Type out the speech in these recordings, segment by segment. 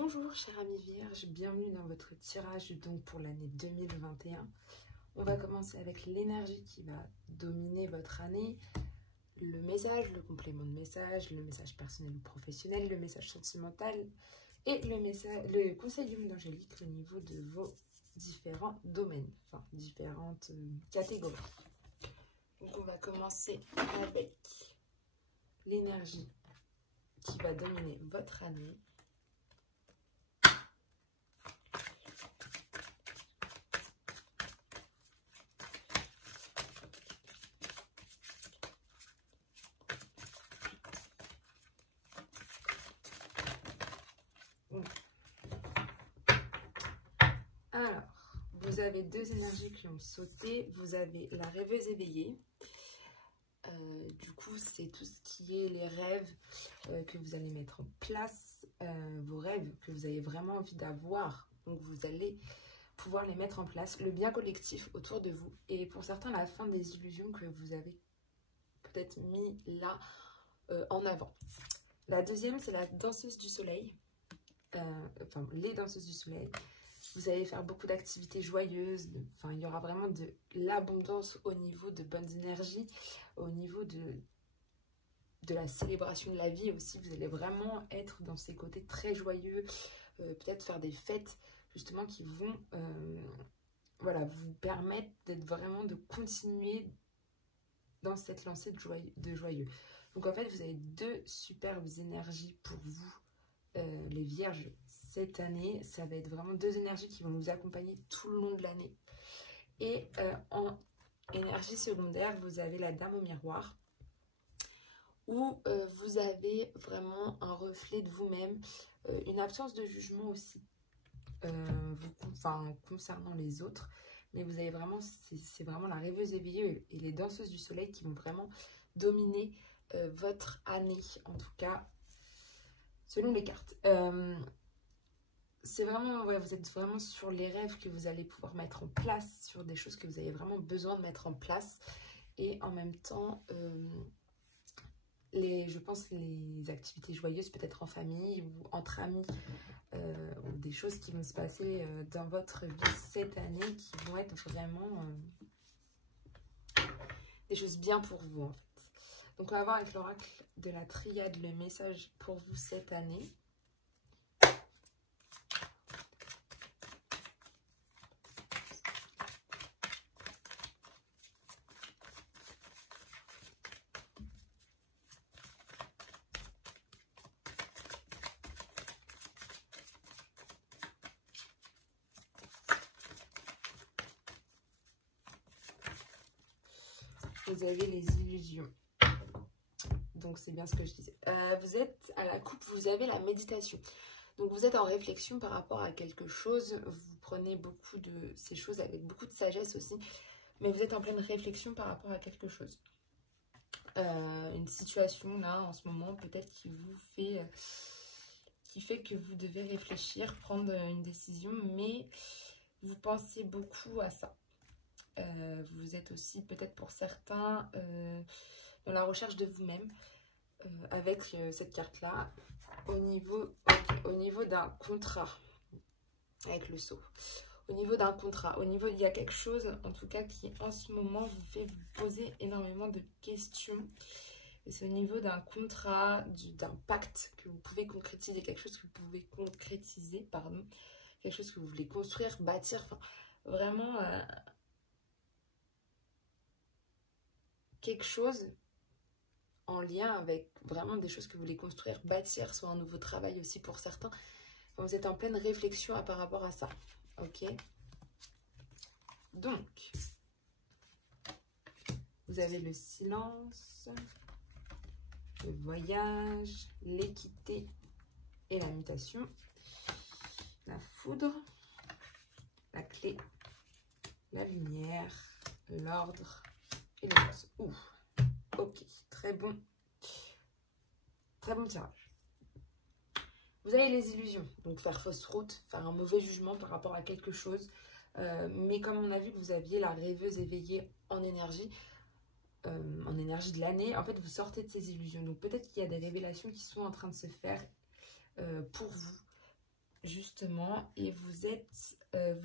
Bonjour chère amie Vierge, bienvenue dans votre tirage donc pour l'année 2021. On va commencer avec l'énergie qui va dominer votre année, le message, le complément de message, le message personnel ou professionnel, le message sentimental et le conseil du monde angélique au niveau de vos différents domaines, enfin différentes catégories. Donc on va commencer avec l'énergie qui va dominer votre année. Alors, vous avez deux énergies qui ont sauté. Vous avez la rêveuse éveillée. Du coup, c'est tout ce qui est les rêves que vous allez mettre en place, vos rêves que vous avez vraiment envie d'avoir. Donc, vous allez pouvoir les mettre en place, le bien collectif autour de vous. Et pour certains, la fin des illusions que vous avez peut-être mis là en avant. La deuxième, c'est la danseuse du soleil. Enfin, les danseuses du soleil. Vous allez faire beaucoup d'activités joyeuses. Enfin, il y aura vraiment de l'abondance au niveau de bonnes énergies, au niveau de la célébration de la vie aussi. Vous allez vraiment être dans ces côtés très joyeux. Peut-être faire des fêtes justement qui vont voilà, vous permettre d'être vraiment, de continuer dans cette lancée de joyeux. Donc en fait, vous avez deux superbes énergies pour vous. Les vierges, cette année, ça va être vraiment deux énergies qui vont vous accompagner tout le long de l'année. Et en énergie secondaire, vous avez la dame au miroir, où vous avez vraiment un reflet de vous-même, une absence de jugement aussi, concernant les autres. Mais vous avez vraiment, c'est vraiment la rêveuse éveillée et les danseuses du soleil qui vont vraiment dominer votre année, en tout cas selon les cartes. C'est vraiment, ouais, vous êtes vraiment sur les rêves que vous allez pouvoir mettre en place, sur des choses que vous avez vraiment besoin de mettre en place. Et en même temps, je pense les activités joyeuses, peut-être en famille ou entre amis, ou des choses qui vont se passer dans votre vie cette année qui vont être vraiment des choses bien pour vous en fait. Donc on va voir avec l'oracle de la triade le message pour vous cette année. Vous avez les illusions. Donc, c'est bien ce que je disais. Vous êtes à la coupe, vous avez la méditation. Donc, vous êtes en réflexion par rapport à quelque chose. Vous prenez beaucoup de ces choses avec beaucoup de sagesse aussi. Mais vous êtes en pleine réflexion par rapport à quelque chose. Une situation, là, en ce moment, peut-être qui fait que vous devez réfléchir, prendre une décision. Mais vous pensez beaucoup à ça. Vous êtes aussi peut-être pour certains dans la recherche de vous-même avec cette carte là au niveau d'un contrat avec le sceau, au niveau d'un contrat, il y a quelque chose en tout cas qui en ce moment vous fait vous poser énormément de questions. Et c'est au niveau d'un contrat, d'un pacte que vous pouvez concrétiser, quelque chose que vous pouvez concrétiser, pardon, quelque chose que vous voulez construire, bâtir, enfin vraiment quelque chose en lien avec vraiment des choses que vous voulez construire, bâtir, soit un nouveau travail aussi pour certains. Enfin, vous êtes en pleine réflexion par rapport à ça. Ok. Donc, vous avez le silence, le voyage, l'équité et la mutation, la foudre, la clé, la lumière, l'ordre et les choses. Ouh. Ok, très bon tirage. Vous avez les illusions, donc faire fausse route, faire un mauvais jugement par rapport à quelque chose. Mais comme on a vu que vous aviez la rêveuse éveillée en énergie de l'année, en fait vous sortez de ces illusions. Donc peut-être qu'il y a des révélations qui sont en train de se faire pour vous. justement, et vous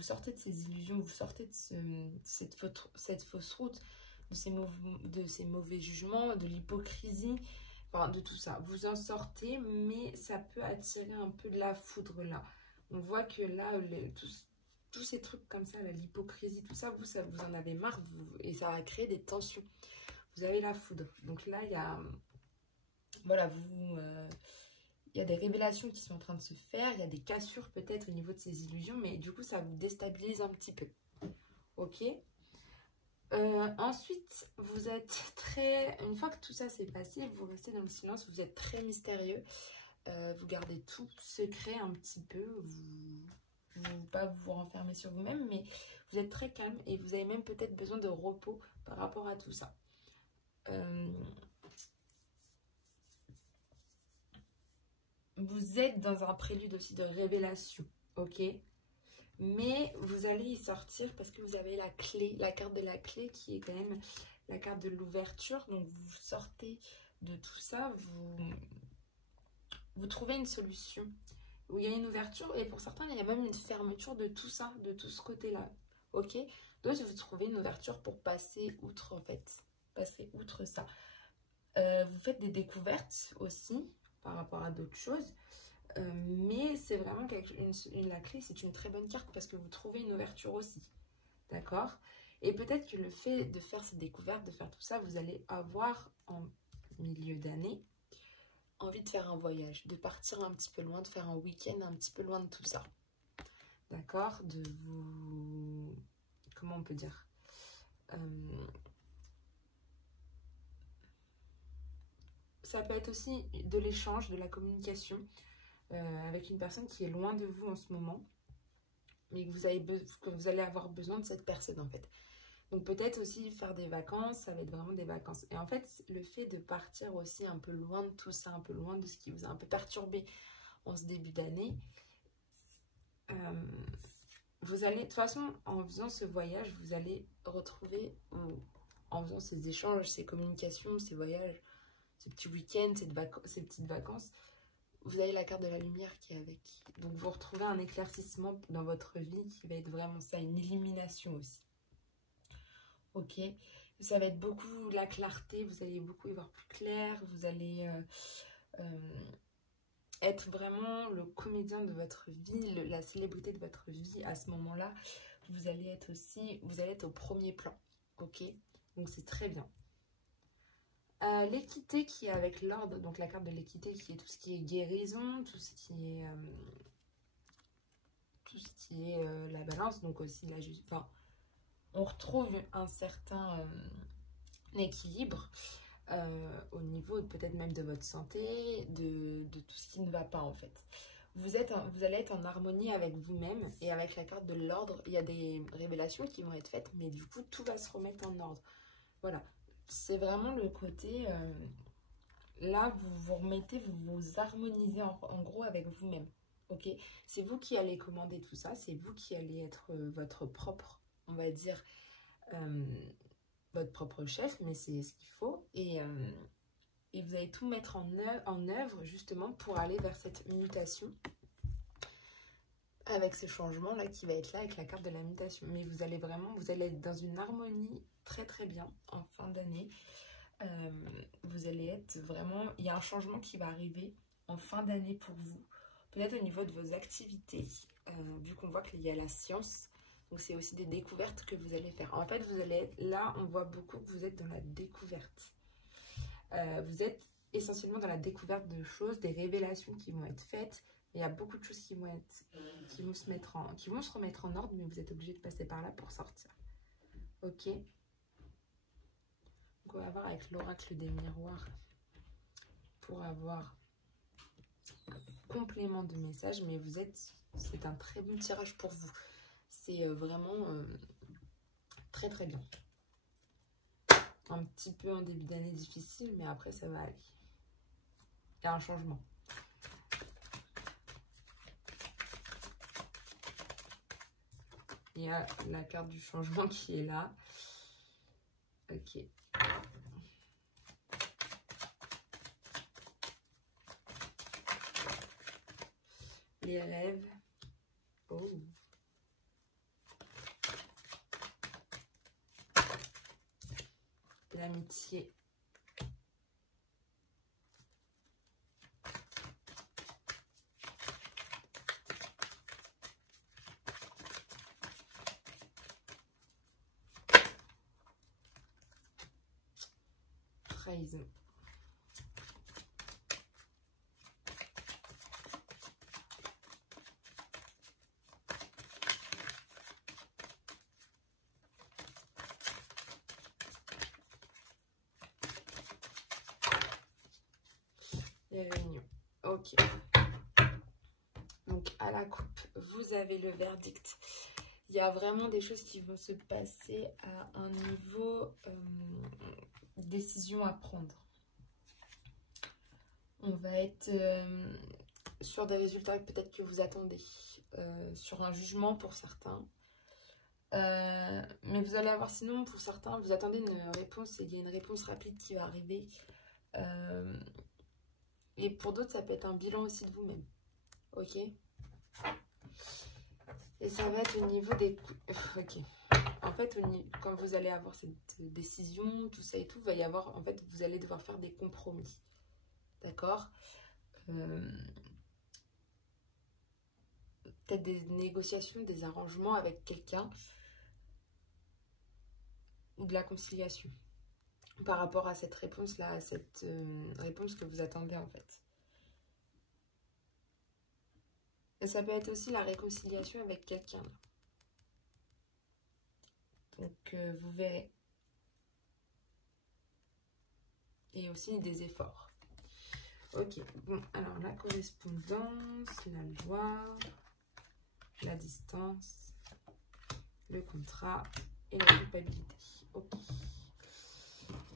sortez de ces illusions, vous sortez de cette fausse route, de ces mauvais jugements, de l'hypocrisie, enfin de tout ça. Vous en sortez, mais ça peut attirer un peu de la foudre là. On voit que là, tous ces trucs comme ça, l'hypocrisie, tout ça, vous en avez marre, et ça va créer des tensions. Vous avez la foudre. Donc là, il y a... Voilà, il y a des révélations qui sont en train de se faire, il y a des cassures peut-être au niveau de ces illusions, mais du coup, ça vous déstabilise un petit peu. Ok. Ensuite, vous êtes très... Une fois que tout ça s'est passé, vous restez dans le silence, vous êtes très mystérieux. Vous gardez tout secret un petit peu. Pas vous renfermer sur vous-même, mais vous êtes très calme et vous avez même peut-être besoin de repos par rapport à tout ça. Vous êtes dans un prélude aussi de révélation, ok? Mais vous allez y sortir parce que vous avez la clé, la carte de la clé qui est quand même la carte de l'ouverture. Donc vous sortez de tout ça, vous trouvez une solution où il y a une ouverture et pour certains il y a même une fermeture de tout ça, de tout ce côté-là, ok? Donc vous trouvez une ouverture pour passer outre en fait, passer outre ça. Vous faites des découvertes aussi par rapport à d'autres choses. Mais c'est vraiment la clé, c'est une très bonne carte parce que vous trouvez une ouverture aussi. D'accord? Et peut-être que le fait de faire cette découverte, de faire tout ça, vous allez avoir en milieu d'année envie de faire un voyage, de partir un petit peu loin, de faire un week-end un petit peu loin de tout ça. D'accord? De vous... Comment on peut dire? Ça peut être aussi de l'échange, de la communication avec une personne qui est loin de vous en ce moment, mais que vous allez avoir besoin de cette personne en fait. Donc peut-être aussi faire des vacances, ça va être vraiment des vacances. Et en fait, le fait de partir aussi un peu loin de tout ça, un peu loin de ce qui vous a un peu perturbé en ce début d'année, vous allez, de toute façon, en faisant ce voyage, vous allez retrouver, en faisant ces échanges, ces communications, ces voyages, ces petits week-ends, ces petites vacances, vous avez la carte de la lumière qui est avec. Donc vous retrouvez un éclaircissement dans votre vie qui va être vraiment ça, une illumination aussi. Ok, ça va être beaucoup la clarté, vous allez beaucoup y voir plus clair, vous allez être vraiment le comédien de votre vie, la célébrité de votre vie à ce moment-là. Vous allez être au premier plan. Ok, donc c'est très bien. L'équité qui est avec l'ordre, donc la carte de l'équité qui est tout ce qui est guérison, tout ce qui est la balance, donc aussi la justice. Enfin, on retrouve un certain équilibre au niveau peut-être même de votre santé, de tout ce qui ne va pas en fait. Vous allez être en harmonie avec vous-même et avec la carte de l'ordre. Il y a des révélations qui vont être faites, mais du coup tout va se remettre en ordre. Voilà. C'est vraiment le côté, là vous vous remettez, vous vous harmonisez en gros avec vous-même, ok? C'est vous qui allez commander tout ça, c'est vous qui allez être votre propre, on va dire, votre propre chef, mais c'est ce qu'il faut, et vous allez tout mettre en œuvre justement pour aller vers cette mutation, avec ce changement là qui va être là avec la carte de la mutation. Mais vous allez être dans une harmonie très très bien en fin d'année. Vous allez être vraiment, il y a un changement qui va arriver en fin d'année pour vous, peut-être au niveau de vos activités, vu qu'on voit qu'il y a la science, donc c'est aussi des découvertes que vous allez faire. En fait, vous allez être là, on voit beaucoup que vous êtes dans la découverte. Vous êtes essentiellement dans la découverte de choses, des révélations qui vont être faites. Il y a beaucoup de choses qui vont se remettre en ordre, mais vous êtes obligé de passer par là pour sortir. Ok. Donc on va voir avec l'oracle des miroirs pour avoir complément de message, mais c'est un très bon tirage pour vous. C'est vraiment très très bien. Un petit peu en début d'année difficile, mais après ça va aller. Il y a un changement. Il y a la carte du changement qui est là. Ok. Les rêves. Oh. L'amitié. Trahison. Les réunions. Ok. Donc à la coupe, vous avez le verdict. Il y a vraiment des choses qui vont se passer à un niveau décision à prendre. On va être sur des résultats peut-être que vous attendez, sur un jugement pour certains. Mais vous allez avoir, sinon pour certains, vous attendez une réponse et il y a une réponse rapide qui va arriver. Et pour d'autres, ça peut être un bilan aussi de vous-même. Ok? Et ça va être au niveau des... Ok. En fait, quand vous allez avoir cette décision, tout ça et tout, va y avoir... En fait, vous allez devoir faire des compromis. D'accord? Peut-être des négociations, des arrangements avec quelqu'un. Ou de la conciliation. Par rapport à cette réponse-là, à cette réponse que vous attendez en fait. Et ça peut être aussi la réconciliation avec quelqu'un. Donc vous verrez. Et aussi des efforts. Ok, bon, alors la correspondance, la loi, la distance, le contrat et la culpabilité. Ok.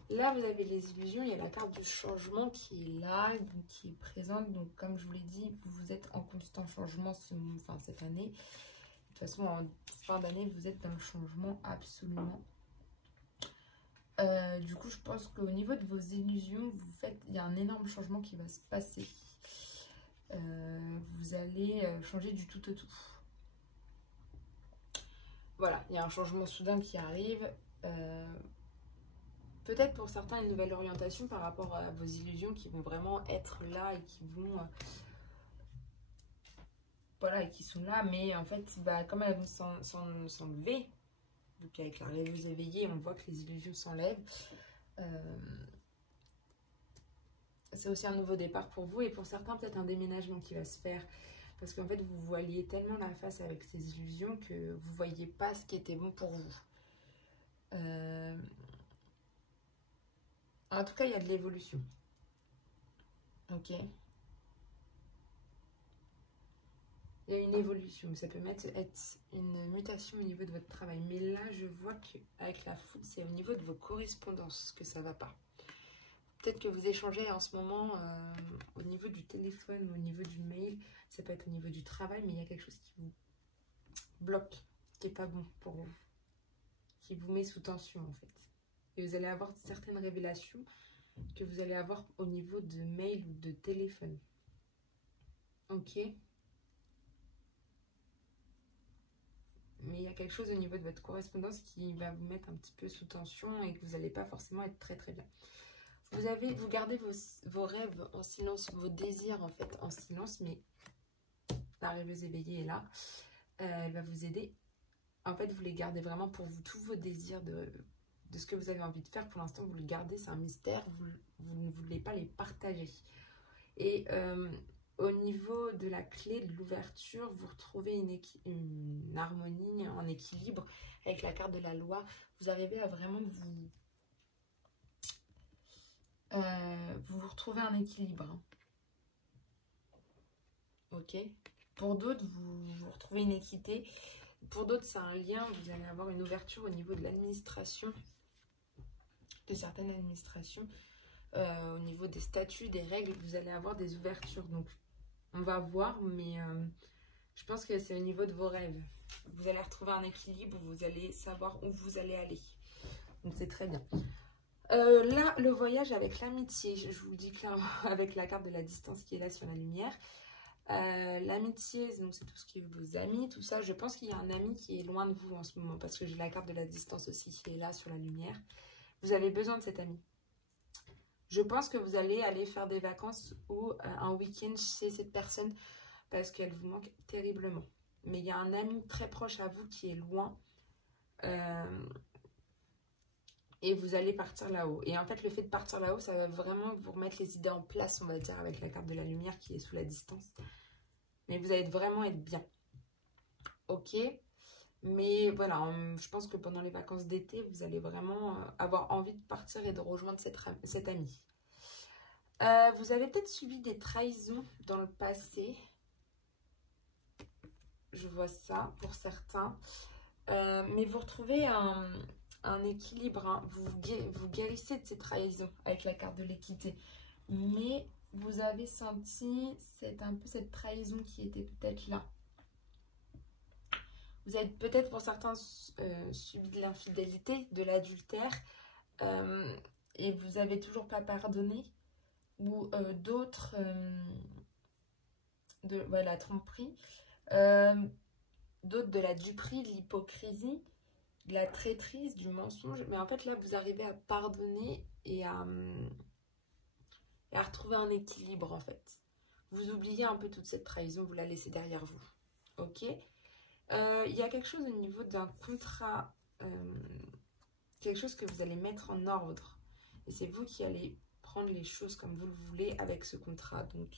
Là, vous avez les illusions, il y a la carte du changement qui est là, qui est présente. Donc, comme je vous l'ai dit, vous êtes en constant changement cette année. De toute façon, en fin d'année, vous êtes dans le changement absolument. Du coup, je pense qu'au niveau de vos illusions, il y a un énorme changement qui va se passer. Vous allez changer du tout au tout. Voilà, il y a un changement soudain qui arrive. Peut-être pour certains une nouvelle orientation par rapport à vos illusions qui vont vraiment être là et qui vont... voilà, et qui sont là, mais en fait, comme elles vont s'enlever, donc avec la rêveuse éveillée, on voit que les illusions s'enlèvent. C'est aussi un nouveau départ pour vous et pour certains, peut-être un déménagement qui va se faire. Parce qu'en fait, vous voiliez tellement la face avec ces illusions que vous ne voyez pas ce qui était bon pour vous. En tout cas, il y a de l'évolution. Ok. Il y a une évolution. Ça peut être une mutation au niveau de votre travail. Mais là, je vois qu'avec la foudre, c'est au niveau de vos correspondances que ça ne va pas. Peut-être que vous échangez en ce moment au niveau du téléphone ou au niveau du mail. Ça peut être au niveau du travail, mais il y a quelque chose qui vous bloque, qui n'est pas bon pour vous. Qui vous met sous tension, en fait. Et vous allez avoir certaines révélations que vous allez avoir au niveau de mail ou de téléphone. Ok. Mais il y a quelque chose au niveau de votre correspondance qui va vous mettre un petit peu sous tension et que vous n'allez pas forcément être très très bien. Vous gardez vos rêves en silence, vos désirs en fait en silence, mais la rêveuse éveillée est là. Elle va vous aider. En fait, vous les gardez vraiment pour vous, tous vos désirs de ce que vous avez envie de faire. Pour l'instant, vous le gardez, c'est un mystère. Vous ne voulez pas les partager. Et au niveau de la clé de l'ouverture, vous retrouvez une harmonie, un équilibre avec la carte de la loi. Vous arrivez à vraiment vous retrouvez un équilibre. Hein. Ok. Pour d'autres, vous retrouvez une équité. Pour d'autres, c'est un lien. Vous allez avoir une ouverture au niveau de l'administration, de certaines administrations. Au niveau des statuts, des règles, vous allez avoir des ouvertures. Donc, on va voir, mais je pense que c'est au niveau de vos rêves. Vous allez retrouver un équilibre, vous allez savoir où vous allez aller. Donc, c'est très bien. Là, le voyage avec l'amitié, je vous le dis clairement, avec la carte de la distance qui est là sur la lumière. L'amitié, donc c'est tout ce qui est vos amis, tout ça. Je pense qu'il y a un ami qui est loin de vous en ce moment parce que j'ai la carte de la distance aussi qui est là sur la lumière. Vous avez besoin de cet ami. Je pense que vous allez aller faire des vacances ou un week-end chez cette personne parce qu'elle vous manque terriblement. Mais il y a un ami très proche à vous qui est loin et vous allez partir là-haut. Et en fait, le fait de partir là-haut, ça va vraiment vous remettre les idées en place, on va dire, avec la carte de la lumière qui est sous la distance. Mais vous allez vraiment être bien. Ok. Mais voilà, je pense que pendant les vacances d'été, vous allez vraiment avoir envie de partir et de rejoindre cet ami. Vous avez peut-être subi des trahisons dans le passé. Je vois ça pour certains. Mais vous retrouvez un équilibre. Hein. Vous guérissez de ces trahisons avec la carte de l'équité. Mais vous avez senti un peu cette trahison qui était peut-être là. Vous avez peut-être pour certains subi de l'infidélité, de l'adultère. Et vous n'avez toujours pas pardonné. Ou d'autres de la tromperie. D'autres de la duperie, de l'hypocrisie, de la traîtrise, du mensonge. Mais en fait, là, vous arrivez à pardonner et à retrouver un équilibre, en fait. Vous oubliez un peu toute cette trahison, vous la laissez derrière vous. Ok. Il y a quelque chose au niveau d'un contrat, quelque chose que vous allez mettre en ordre. Et c'est vous qui allez prendre les choses comme vous le voulez avec ce contrat. Donc,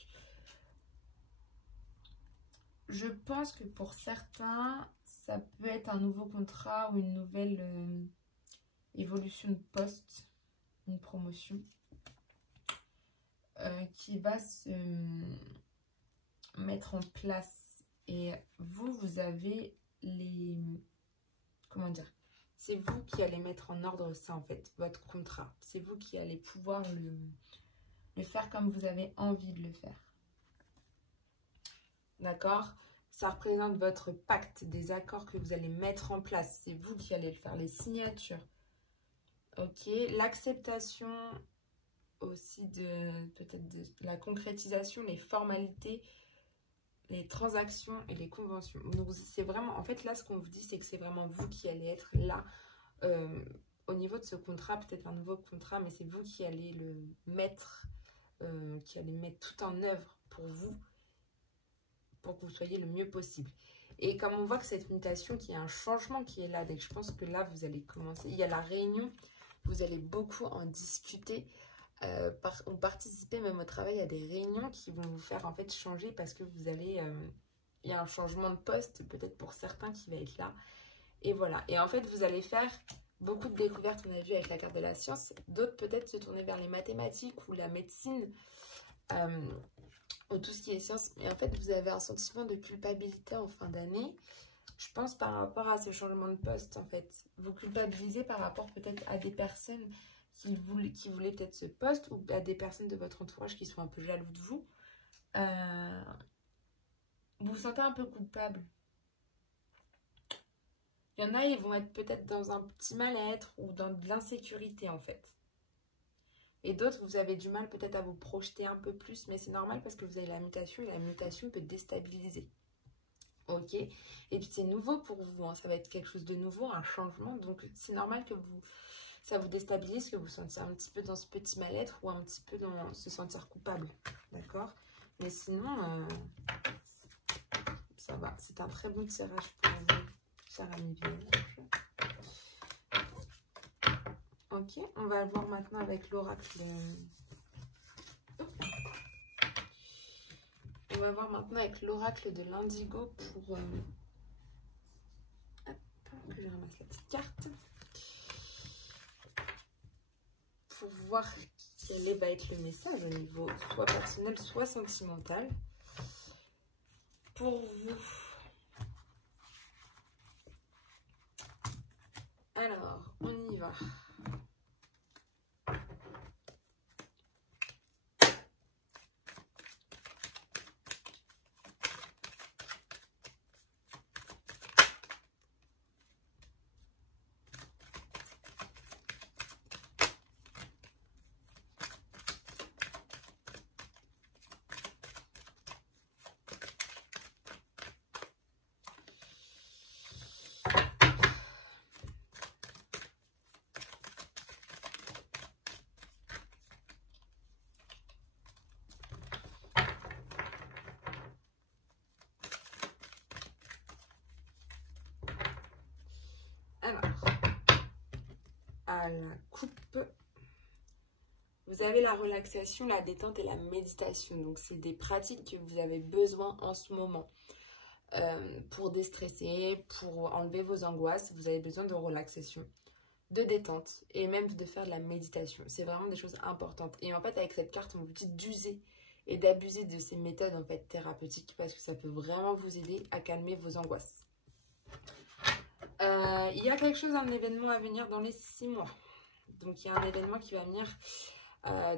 je pense que pour certains, ça peut être un nouveau contrat ou une nouvelle évolution de poste, une promotion qui va se mettre en place. Et vous avez les... Comment dire? C'est vous qui allez mettre en ordre ça en fait, votre contrat. C'est vous qui allez pouvoir le faire comme vous avez envie de le faire. D'accord? Ça représente votre pacte, des accords que vous allez mettre en place. C'est vous qui allez le faire, les signatures. Ok? L'acceptation aussi peut-être de la concrétisation, les formalités, les transactions et les conventions. Donc c'est vraiment, en fait là ce qu'on vous dit c'est que c'est vraiment vous qui allez être là au niveau de ce contrat, peut-être un nouveau contrat, mais c'est vous qui allez le mettre, qui allez mettre tout en œuvre pour vous, pour que vous soyez le mieux possible. Et comme on voit que cette mutation, qu'il y a un changement qui est là, donc je pense que là vous allez commencer, il y a la réunion, vous allez beaucoup en discuter, ou participer même au travail à des réunions qui vont vous faire en fait changer parce que vous allez, il y a un changement de poste peut-être pour certains qui va être là. Et voilà, et en fait vous allez faire beaucoup de découvertes, on a vu avec la carte de la science, d'autres peut-être se tourner vers les mathématiques ou la médecine, ou tout ce qui est science. Mais en fait vous avez un sentiment de culpabilité en fin d'année, je pense par rapport à ce changement de poste en fait. Vous culpabilisez par rapport peut-être à des personnes qui voulaient peut-être ce poste, ou à des personnes de votre entourage qui sont un peu jaloux de vous. Vous vous sentez un peu coupable. Il y en a, ils vont être peut-être dans un petit mal-être ou dans de l'insécurité en fait. Et d'autres, vous avez du mal peut-être à vous projeter un peu plus, mais c'est normal parce que vous avez la mutation et la mutation peut déstabiliser. Ok? Et puis c'est nouveau pour vous, hein. Ça va être quelque chose de nouveau, un changement, donc c'est normal que ça vous déstabilise, que vous vous sentiez un petit peu dans ce petit mal-être ou un petit peu dans se sentir coupable. D'accord? Mais sinon, ça va. C'est un très bon tirage pour vous, chère amie Vierge. Ok, on va voir maintenant avec l'oracle. On va voir maintenant avec l'oracle de l'Indigo pour... Hop, que je ramasse la petite carte. Pour voir quel va être le message au niveau soit personnel, soit sentimental. Pour vous. Alors, on y va. à la coupe, vous avez la relaxation, la détente et la méditation. Donc, c'est des pratiques que vous avez besoin en ce moment. Pour déstresser, pour enlever vos angoisses, vous avez besoin de relaxation, de détente et même de faire de la méditation. C'est vraiment des choses importantes. Et en fait, avec cette carte, on vous dit d'user et d'abuser de ces méthodes en fait thérapeutiques parce que ça peut vraiment vous aider à calmer vos angoisses. Il y a quelque chose, un événement à venir dans les 6 mois. Donc, il y a un événement qui va venir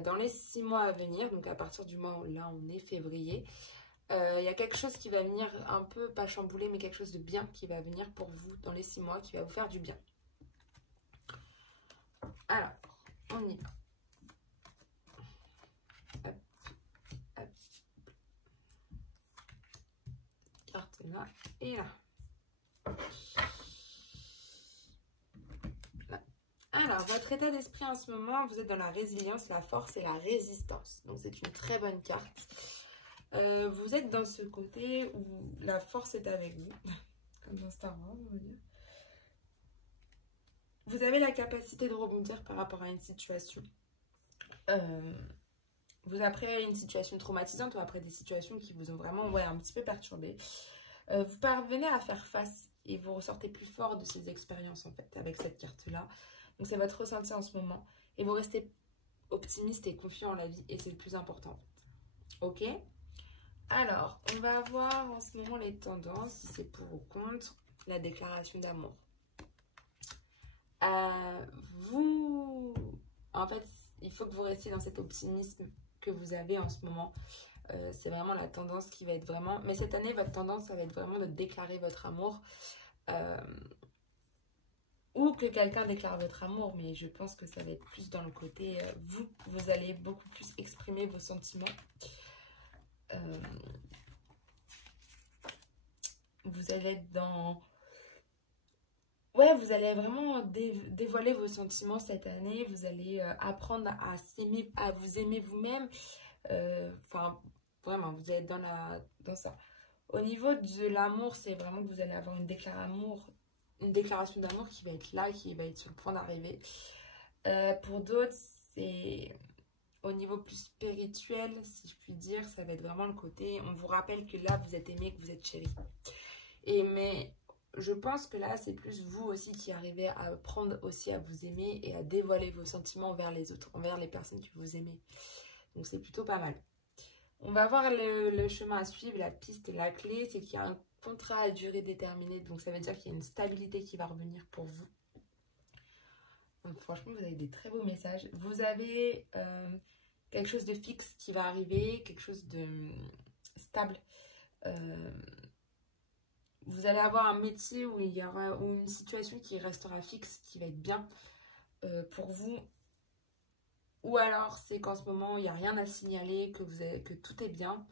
dans les 6 mois à venir. Donc, à partir du mois où là, on est février. Il y a quelque chose qui va venir un peu, pas chambouler, mais quelque chose de bien qui va venir pour vous dans les 6 mois, qui va vous faire du bien. Alors, on y va. Hop, hop. Carte là et là. Alors, votre état d'esprit en ce moment, vous êtes dans la résilience, la force et la résistance. Donc, c'est une très bonne carte. Vous êtes dans ce côté où la force est avec vous, comme dans Star Wars, on va dire. Vous avez la capacité de rebondir par rapport à une situation. Vous après une situation traumatisante ou après des situations qui vous ont vraiment un petit peu perturbé. Vous parvenez à faire face et vous ressortez plus fort de ces expériences en fait avec cette carte-là. Donc c'est votre ressenti en ce moment. Et vous restez optimiste et confiant en la vie et c'est le plus important en fait. Ok ? Alors, on va voir en ce moment les tendances, si c'est pour ou contre la déclaration d'amour. En fait, il faut que vous restiez dans cet optimisme que vous avez en ce moment. C'est vraiment la tendance qui va être vraiment... Mais cette année, votre tendance, ça va être vraiment de déclarer votre amour. Ou que quelqu'un déclare votre amour, mais je pense que ça va être plus dans le côté... vous allez beaucoup plus exprimer vos sentiments. Vous allez être dans... Ouais, vous allez vraiment dévoiler vos sentiments cette année. Vous allez apprendre à s'aimer, à vous aimer vous-même. Enfin, vraiment, vous allez être dans ça. Au niveau de l'amour, c'est vraiment que vous allez avoir une déclaration d'amour qui va être là, qui va être sur le point d'arriver. Pour d'autres, c'est... Au niveau plus spirituel, si je puis dire, ça va être vraiment le côté... On vous rappelle que là, vous êtes aimé, que vous êtes chéri. Mais je pense que là, c'est plus vous aussi qui arrivez à apprendre aussi à vous aimer et à dévoiler vos sentiments envers les autres, envers les personnes que vous aimez. Donc, c'est plutôt pas mal. On va voir le chemin à suivre, la piste, la clé. C'est qu'il y a un contrat à durée déterminée. Donc, ça veut dire qu'il y a une stabilité qui va revenir pour vous. Donc, franchement, vous avez des très beaux messages. Vous avez... quelque chose de fixe qui va arriver, quelque chose de stable. Vous allez avoir un métier où il y aura une situation qui restera fixe, qui va être bien pour vous. Ou alors, c'est qu'en ce moment, il n'y a rien à signaler, que tout est bien.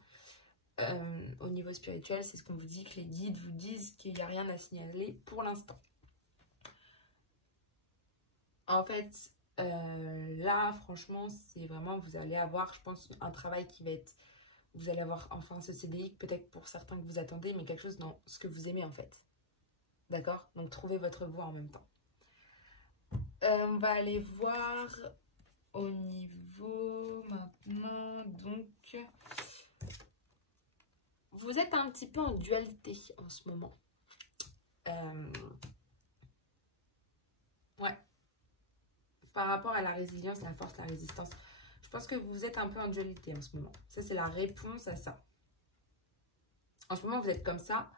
Au niveau spirituel, c'est ce qu'on vous dit, que les guides vous disent qu'il n'y a rien à signaler pour l'instant. En fait... là, franchement, c'est vraiment, vous allez avoir, je pense, un travail qui va être, vous allez avoir enfin ce CDI, peut-être pour certains que vous attendez, mais quelque chose dans ce que vous aimez en fait. D'accord? Donc, trouvez votre voie en même temps. On va aller voir au niveau maintenant, donc, vous êtes un petit peu en dualité en ce moment. Ouais. Par rapport à la résilience, la force, la résistance. Je pense que vous êtes un peu en dualité en ce moment. Ça, c'est la réponse à ça. En ce moment, vous êtes comme ça,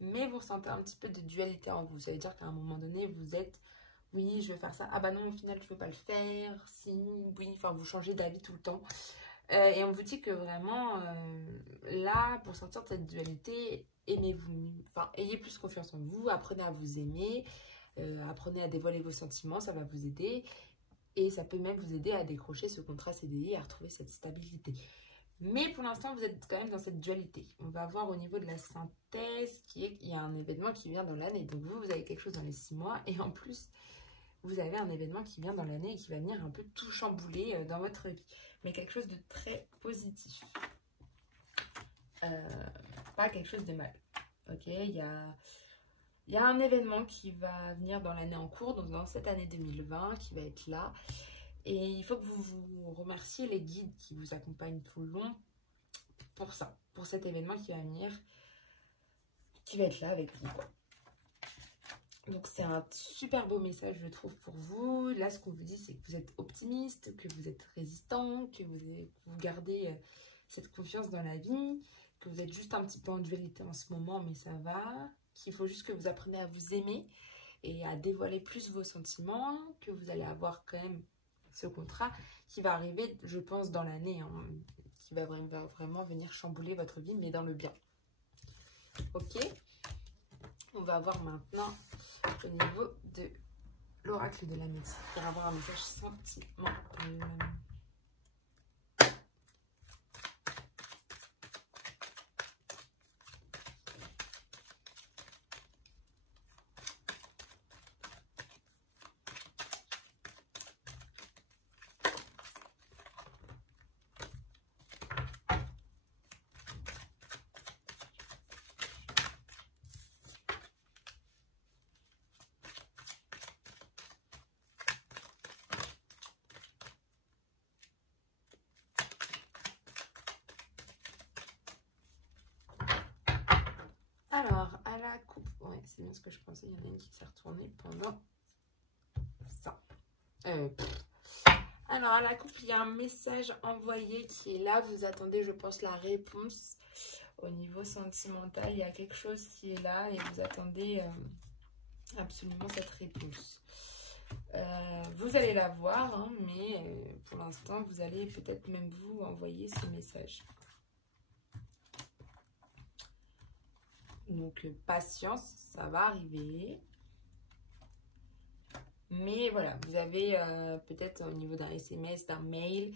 mais vous ressentez un petit peu de dualité en vous. Ça veut dire qu'à un moment donné, vous êtes, oui, je vais faire ça. Ah bah non, au final, je ne veux pas le faire. Si, oui, enfin, vous changez d'avis tout le temps. Et on vous dit que vraiment, là, pour sortir de cette dualité, aimez-vous. Enfin, ayez plus confiance en vous. Apprenez à vous aimer. Apprenez à dévoiler vos sentiments. Ça va vous aider. Et ça peut même vous aider à décrocher ce contrat CDI et à retrouver cette stabilité. Mais pour l'instant, vous êtes quand même dans cette dualité. On va voir au niveau de la synthèse qu'il y a un événement qui vient dans l'année. Donc vous avez quelque chose dans les 6 mois. Et en plus, vous avez un événement qui vient dans l'année et qui va venir un peu tout chambouler dans votre vie. Mais quelque chose de très positif. Pas quelque chose de mal. Ok, il y Il y a un événement qui va venir dans l'année en cours, donc dans cette année 2020, qui va être là. Et il faut que vous remerciez les guides qui vous accompagnent tout le long pour ça, pour cet événement qui va venir, qui va être là avec vous, quoi. Donc c'est un super beau message, je trouve, pour vous. Là, ce qu'on vous dit, c'est que vous êtes optimiste, que vous êtes résistant, que vous gardez cette confiance dans la vie, que vous êtes juste un petit peu en dualité en ce moment, mais ça va. Qu'il faut juste que vous appreniez à vous aimer et à dévoiler plus vos sentiments, que vous allez avoir quand même ce contrat qui va arriver, je pense, dans l'année, hein, qui va vraiment venir chambouler votre vie, mais dans le bien. Ok, on va voir maintenant au niveau de l'oracle de la médecine pour avoir un message sentimental. Alors, à la coupe, ouais, c'est bien ce que je pensais, il y en a une qui s'est retournée pendant ça. Alors, à la coupe, il y a un message envoyé qui est là. Vous attendez, je pense, la réponse au niveau sentimental. Il y a quelque chose qui est là et vous attendez absolument cette réponse. Vous allez la voir, hein, mais pour l'instant, vous allez peut-être même vous envoyer ce message. Donc, patience, ça va arriver. Mais voilà, vous avez peut-être au niveau d'un SMS, d'un mail,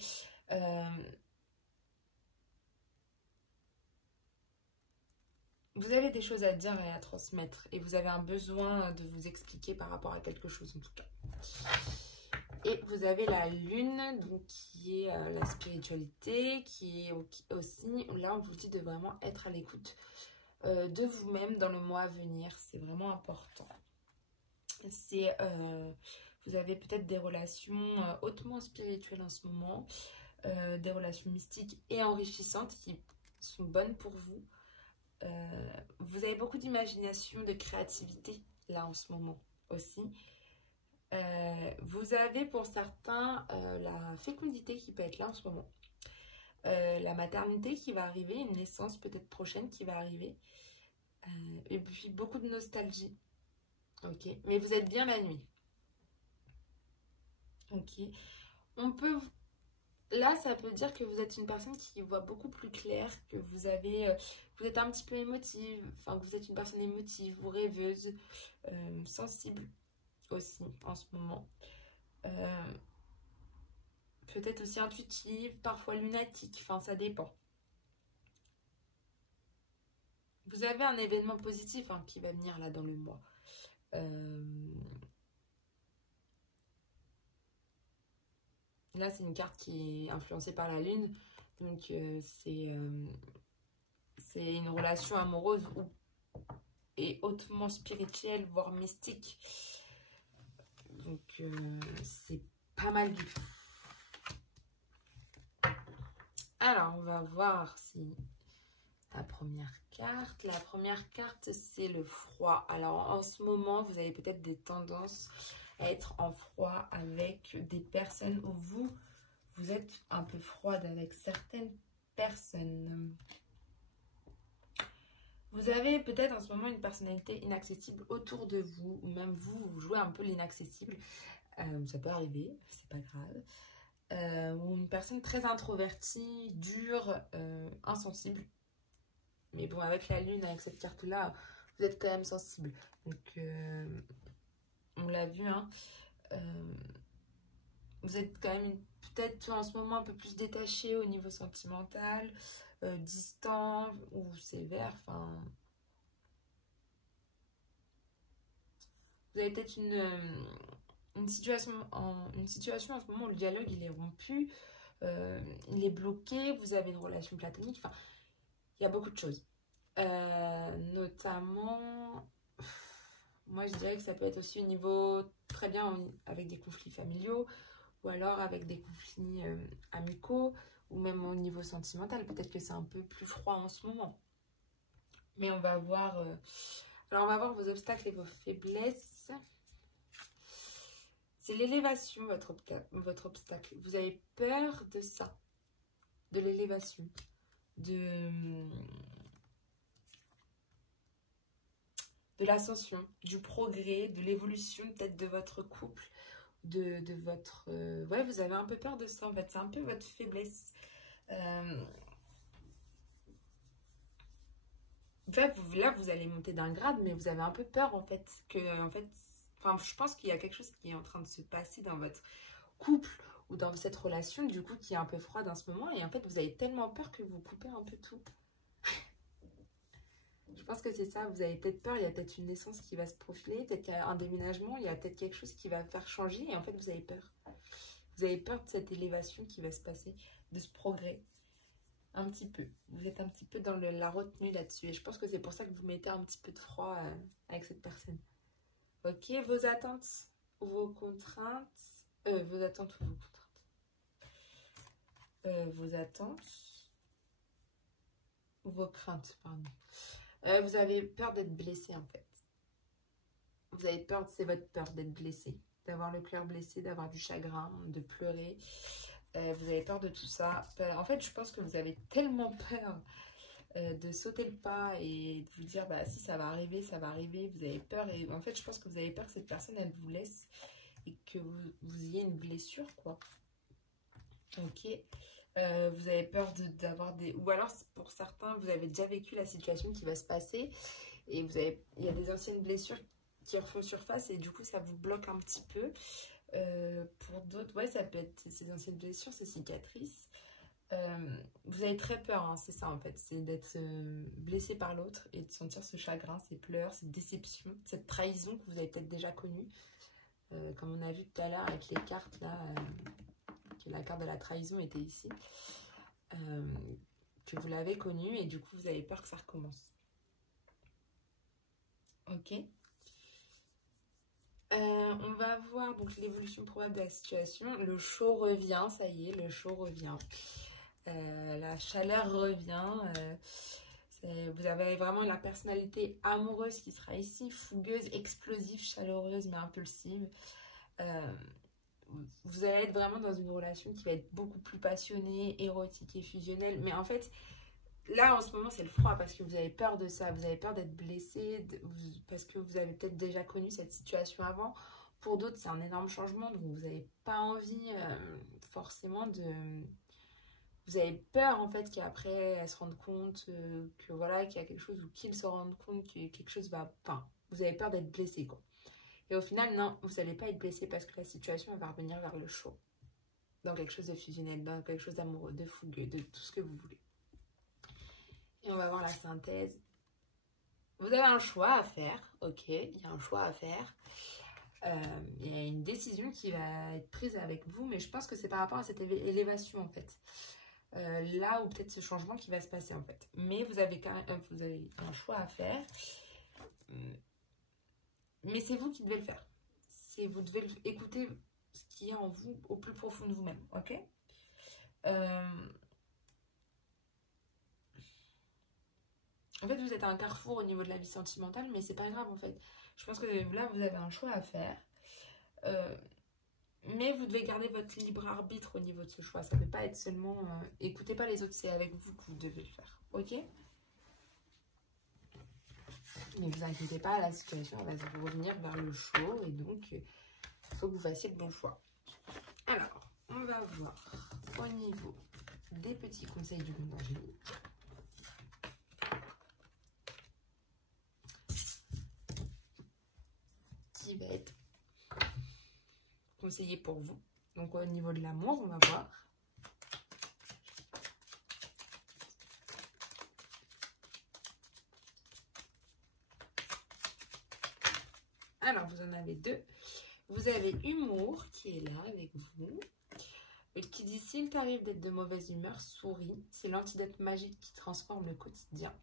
vous avez des choses à dire et à transmettre. Et vous avez un besoin de vous expliquer par rapport à quelque chose en tout cas. Et vous avez la lune, donc, qui est la spiritualité, qui est aussi, là on vous dit de vraiment être à l'écoute de vous-même dans le mois à venir. C'est vraiment important. C'est, vous avez peut-être des relations hautement spirituelles en ce moment, des relations mystiques et enrichissantes qui sont bonnes pour vous. Vous avez beaucoup d'imagination, de créativité là en ce moment aussi. Vous avez pour certains la fécondité qui peut être là en ce moment. La maternité qui va arriver, une naissance peut-être prochaine qui va arriver. Et puis beaucoup de nostalgie. Ok, mais vous êtes bien la nuit. Ok, on peut... Là, ça peut dire que vous êtes une personne qui voit beaucoup plus clair, que vous avez... vous êtes un petit peu émotive, enfin que vous êtes une personne émotive ou rêveuse, sensible aussi en ce moment. Peut-être aussi intuitive, parfois lunatique, enfin ça dépend. Vous avez un événement positif hein, qui va venir là dans le mois. Là, c'est une carte qui est influencée par la lune. Donc, c'est une relation amoureuse et hautement spirituelle, voire mystique. Donc, c'est pas mal du tout. Alors, on va voir si... La première carte, c'est le froid. Alors, en ce moment, vous avez peut-être des tendances à être en froid avec des personnes où vous êtes un peu froide avec certaines personnes. Vous avez peut-être en ce moment une personnalité inaccessible autour de vous, ou même vous jouez un peu l'inaccessible. Ça peut arriver, c'est pas grave. Ou une personne très introvertie, dure, insensible. Mais bon, avec la lune, avec cette carte-là, vous êtes quand même sensible. Donc, on l'a vu, hein. Vous êtes quand même peut-être en ce moment un peu plus détaché au niveau sentimental, distant ou sévère. Enfin, vous avez peut-être une situation en ce moment où le dialogue il est rompu, il est bloqué, vous avez une relation platonique. Enfin, il y a beaucoup de choses. Notamment, Moi, je dirais que ça peut être aussi au niveau très bien avec des conflits familiaux ou alors avec des conflits amicaux ou même au niveau sentimental. Peut-être que c'est un peu plus froid en ce moment. Mais on va voir... Alors, on va voir vos obstacles et vos faiblesses. C'est l'élévation, votre obstacle. Vous avez peur de ça, de l'élévation, de l'ascension, du progrès, de l'évolution peut-être de votre couple, de votre... Ouais, vous avez un peu peur de ça en fait, c'est un peu votre faiblesse. En fait, là, vous allez monter d'un grade, mais vous avez un peu peur en fait, enfin, je pense qu'il y a quelque chose qui est en train de se passer dans votre couple ou dans cette relation, du coup, qui est un peu froide en ce moment, et en fait, vous avez tellement peur que vous coupez un peu tout. Je pense que c'est ça, vous avez peut-être peur, il y a peut-être une naissance qui va se profiler, peut-être qu'il y a un déménagement, il y a peut-être quelque chose qui va faire changer, et en fait, vous avez peur. Vous avez peur de cette élévation qui va se passer, de ce progrès. Un petit peu. Vous êtes un petit peu dans la retenue là-dessus. Et je pense que c'est pour ça que vous mettez un petit peu de froid avec cette personne. Ok, vos attentes ou vos contraintes. Vos attentes ou vos contraintes. Vos attentes ou vos craintes, pardon. Vous avez peur d'être blessé en fait. Vous avez peur, c'est votre peur d'être blessé. D'avoir le cœur blessé, d'avoir du chagrin, de pleurer. Vous avez peur de tout ça. En fait, je pense que vous avez tellement peur de sauter le pas et de vous dire, bah si ça va arriver, ça va arriver. Vous avez peur et en fait, je pense que vous avez peur que cette personne, elle vous laisse et que vous ayez une blessure, quoi. Ok. Vous avez peur d'avoir des... Ou alors, pour certains, vous avez déjà vécu la situation qui va se passer et il y a des anciennes blessures qui refont surface et du coup, ça vous bloque un petit peu. Pour d'autres, ouais, ça peut être ces anciennes blessures, ces cicatrices. Vous avez très peur, hein, c'est ça en fait, c'est d'être blessé par l'autre et de sentir ce chagrin, ces pleurs, cette déception, cette trahison que vous avez peut-être déjà connue. Comme on a vu tout à l'heure avec les cartes là, que la carte de la trahison était ici, que vous l'avez connue et du coup vous avez peur que ça recommence. Ok. On va voir donc l'évolution probable de la situation. Le chaud revient, ça y est, le chaud revient. La chaleur revient. Vous avez vraiment la personnalité amoureuse qui sera ici, fougueuse, explosive, chaleureuse mais impulsive. Vous allez être vraiment dans une relation qui va être beaucoup plus passionnée, érotique et fusionnelle. Mais en fait, là en ce moment c'est le froid parce que vous avez peur de ça. Vous avez peur d'être blessé parce que vous avez peut-être déjà connu cette situation avant. Pour d'autres c'est un énorme changement, donc vous n'avez pas envie forcément de... Vous avez peur en fait qu'après elle se rende compte que voilà, qu'il y a quelque chose ou qu'il se rende compte que quelque chose va... Enfin, vous avez peur d'être blessé quoi. Et au final, non, vous n'allez pas être blessé parce que la situation elle va revenir vers le chaud. Dans quelque chose de fusionnel, dans quelque chose d'amoureux, de fougueux, de tout ce que vous voulez. Et on va voir la synthèse. Vous avez un choix à faire, ok, il y a un choix à faire. Il y a une décision qui va être prise avec vous, mais je pense que c'est par rapport à cette élévation en fait. Là où peut-être ce changement qui va se passer en fait. Mais vous avez quand même vous avez un choix à faire. Mais c'est vous qui devez le faire. Vous devez écouter ce qu'il y a en vous au plus profond de vous-même, ok. En fait, vous êtes à un carrefour au niveau de la vie sentimentale, mais c'est pas grave en fait. Je pense que là, vous avez un choix à faire. Mais vous devez garder votre libre arbitre au niveau de ce choix. Ça ne peut pas être seulement... écoutez pas les autres, c'est avec vous que vous devez le faire. Ok? Ne vous inquiétez pas, la situation elle va revenir vers le chaud. Et donc, il faut que vous fassiez le bon choix. Alors, on va voir au niveau des petits conseils du monde angélique. Qui va être conseillé pour vous. Donc au niveau de l'amour, on va voir. Alors, vous en avez deux. Vous avez humour qui est là avec vous. Qui dit, s'il t'arrive d'être de mauvaise humeur, souris. C'est l'antidote magique qui transforme le quotidien.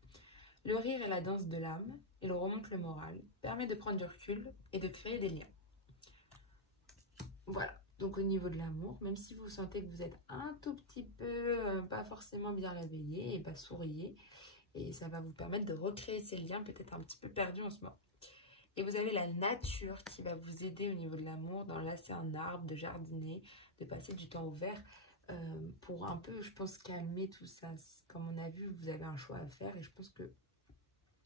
Le rire est la danse de l'âme, il remonte le moral, permet de prendre du recul et de créer des liens. Voilà, donc au niveau de l'amour, même si vous sentez que vous êtes un tout petit peu pas forcément bien réveillé, et bah souriez. Et ça va vous permettre de recréer ces liens peut-être un petit peu perdus en ce moment. Et vous avez la nature qui va vous aider au niveau de l'amour, d'enlacer un arbre, de jardiner, de passer du temps au vert pour un peu, je pense, calmer tout ça. Comme on a vu, vous avez un choix à faire et je pense que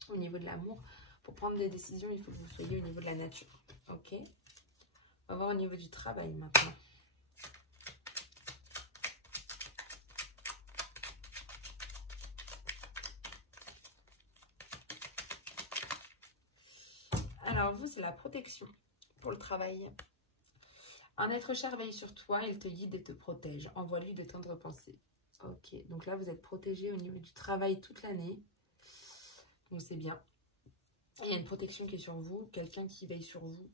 au niveau de l'amour, pour prendre des décisions, il faut que vous soyez au niveau de la nature. Ok? On va voir au niveau du travail maintenant. Alors vous, c'est la protection pour le travail. Un être cher veille sur toi, il te guide et te protège. Envoie-lui de tendres pensées. Ok, donc là, vous êtes protégé au niveau du travail toute l'année. Donc c'est bien. Et il y a une protection qui est sur vous, quelqu'un qui veille sur vous.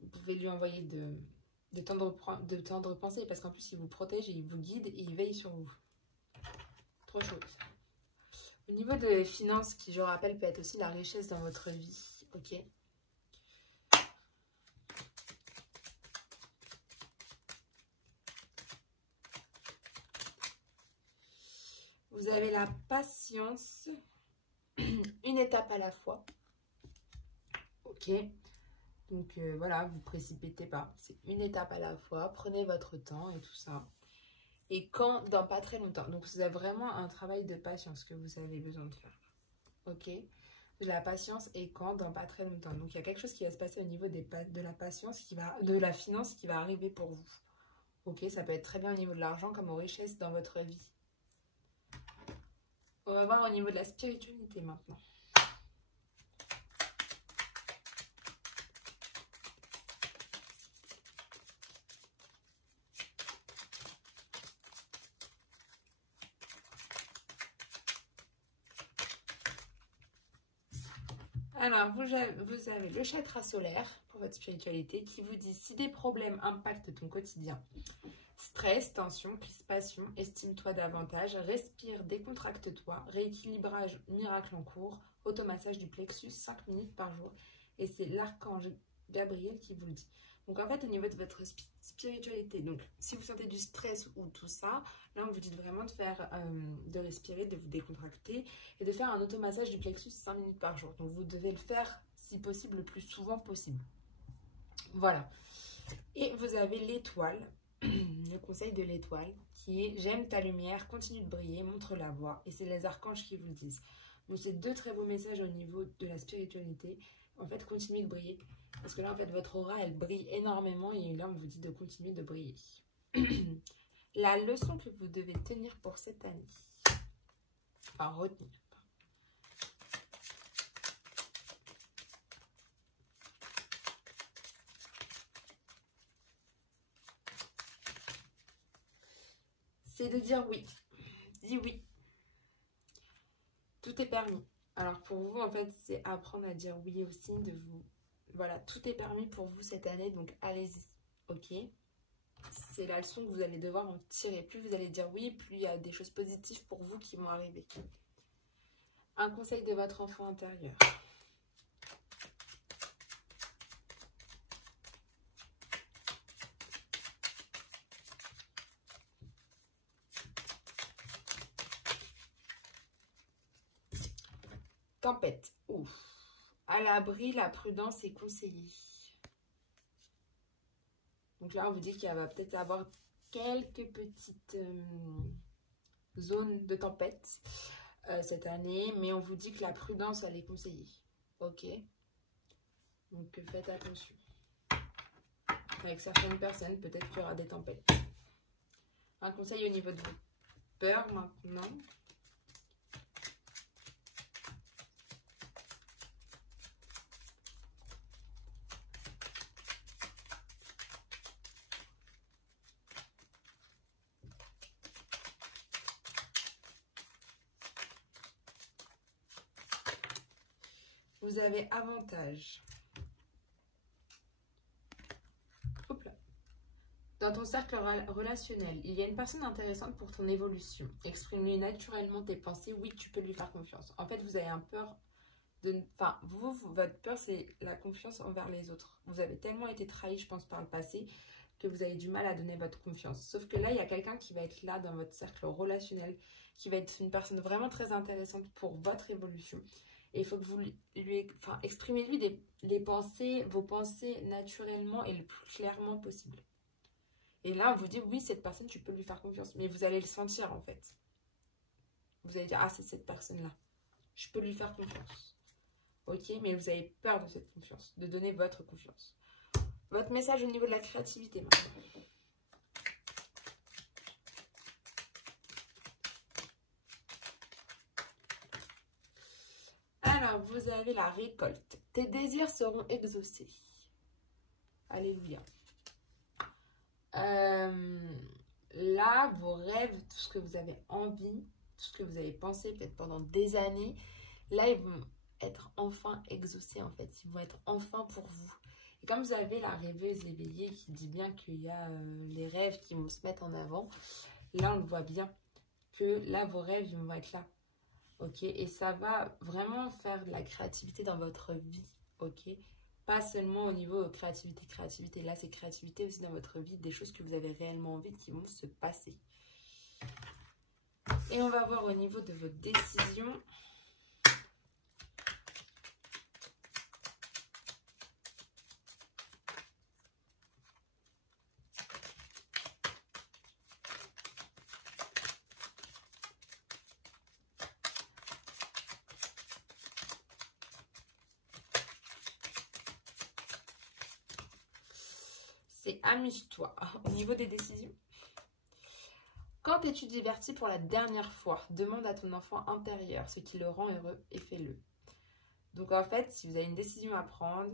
Vous pouvez lui envoyer de tendres pensées parce qu'en plus, il vous protège, il vous guide et il veille sur vous. Trop chose. Au niveau des finances, qui je rappelle peut être aussi la richesse dans votre vie. Ok. Vous avez la patience, une étape à la fois. Ok. Donc voilà, vous précipitez pas. C'est une étape à la fois. Prenez votre temps et tout ça. Et quand, dans pas très longtemps. Donc vous avez vraiment un travail de patience que vous avez besoin de faire. Ok. De la patience et quand, dans pas très longtemps. Donc il y a quelque chose qui va se passer au niveau de la patience, de la finance qui va arriver pour vous. Ok, ça peut être très bien au niveau de l'argent comme aux richesses dans votre vie. On va voir au niveau de la spiritualité maintenant. Alors, vous avez le chakra solaire pour votre spiritualité qui vous dit si des problèmes impactent ton quotidien, stress, tension, crispation, estime-toi davantage, respire, décontracte-toi, rééquilibrage miracle en cours, automassage du plexus 5 minutes par jour. Et c'est l'archange Gabriel qui vous le dit. Donc en fait, au niveau de votre spiritualité, donc si vous sentez du stress ou tout ça, là on vous dit vraiment de faire, de respirer, de vous décontracter et de faire un automassage du plexus 5 minutes par jour. Donc vous devez le faire si possible le plus souvent possible. Voilà. Et vous avez l'étoile, le conseil de l'étoile, qui est j'aime ta lumière, continue de briller, montre la voie. Et c'est les archanges qui vous le disent. Donc c'est deux très beaux messages au niveau de la spiritualité. En fait, continuez de briller. Parce que là, en fait, votre aura, elle brille énormément et là, on vous dit de continuer de briller. La leçon que vous devez tenir pour cette année, enfin retenir, c'est de dire oui. Dis oui. Tout est permis. Alors pour vous, en fait, c'est apprendre à dire oui aussi, de vous... Voilà, tout est permis pour vous cette année, donc allez-y, ok? C'est la leçon que vous allez devoir en tirer. Plus vous allez dire oui, plus il y a des choses positives pour vous qui vont arriver. Un conseil de votre enfant intérieur. Tempête. Ouf. À l'abri, la prudence est conseillée. Donc là, on vous dit qu'il va peut-être avoir quelques petites zones de tempête cette année, mais on vous dit que la prudence, elle est conseillée. Ok? Donc faites attention. Avec certaines personnes, peut-être qu'il y aura des tempêtes. Un conseil au niveau de vos peurs maintenant. Vous avez avantage. Hop là. Dans ton cercle relationnel, il y a une personne intéressante pour ton évolution. Exprime-lui naturellement tes pensées. Oui, tu peux lui faire confiance. En fait, vous avez un peur de... Enfin, votre peur, c'est la confiance envers les autres. Vous avez tellement été trahi, je pense, par le passé, que vous avez du mal à donner votre confiance. Sauf que là, il y a quelqu'un qui va être là dans votre cercle relationnel, qui va être une personne vraiment très intéressante pour votre évolution. Et il faut que vous exprimez-lui les pensées, vos pensées naturellement et le plus clairement possible. Et là, on vous dit, oui, cette personne, tu peux lui faire confiance. Mais vous allez le sentir, en fait. Vous allez dire, ah, c'est cette personne-là. Je peux lui faire confiance. Ok, mais vous avez peur de cette confiance, de donner votre confiance. Votre message au niveau de la créativité, maintenant. Alors, vous avez la récolte. Tes désirs seront exaucés. Alléluia. Là, vos rêves, tout ce que vous avez envie, tout ce que vous avez pensé peut-être pendant des années, là, ils vont être enfin exaucés, en fait. Ils vont être enfin pour vous. Et comme vous avez la rêveuse éveillée qui dit bien qu'il y a les rêves qui vont se mettre en avant, là, on le voit bien que là, vos rêves, ils vont être là. Ok, et ça va vraiment faire de la créativité dans votre vie, ok? Pas seulement au niveau créativité, là c'est créativité aussi dans votre vie, des choses que vous avez réellement envie qui vont se passer. Et on va voir au niveau de vos décisions. C'est amuse-toi. Au niveau des décisions. Quand es-tu diverti pour la dernière fois? Demande à ton enfant intérieur ce qui le rend heureux et fais-le. Donc en fait, si vous avez une décision à prendre,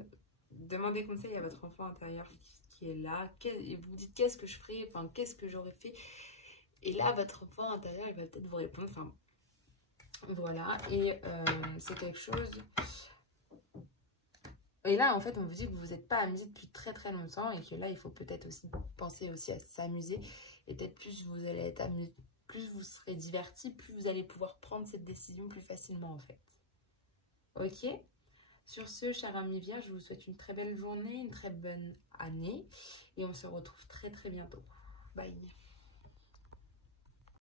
demandez conseil à votre enfant intérieur qui est là. Et vous dites qu'est-ce que je ferais, enfin qu'est-ce que j'aurais fait. Et là, votre enfant intérieur, il va peut-être vous répondre. Enfin, voilà. Et c'est quelque chose... Et là, en fait, on vous dit que vous n'êtes pas amusé depuis très très longtemps et que là, il faut peut-être aussi penser aussi à s'amuser. Et peut-être plus vous allez être amusé, plus vous serez diverti, plus vous allez pouvoir prendre cette décision plus facilement en fait. Ok? Sur ce, cher ami Vierge, je vous souhaite une très belle journée, une très bonne année et on se retrouve très très bientôt. Bye!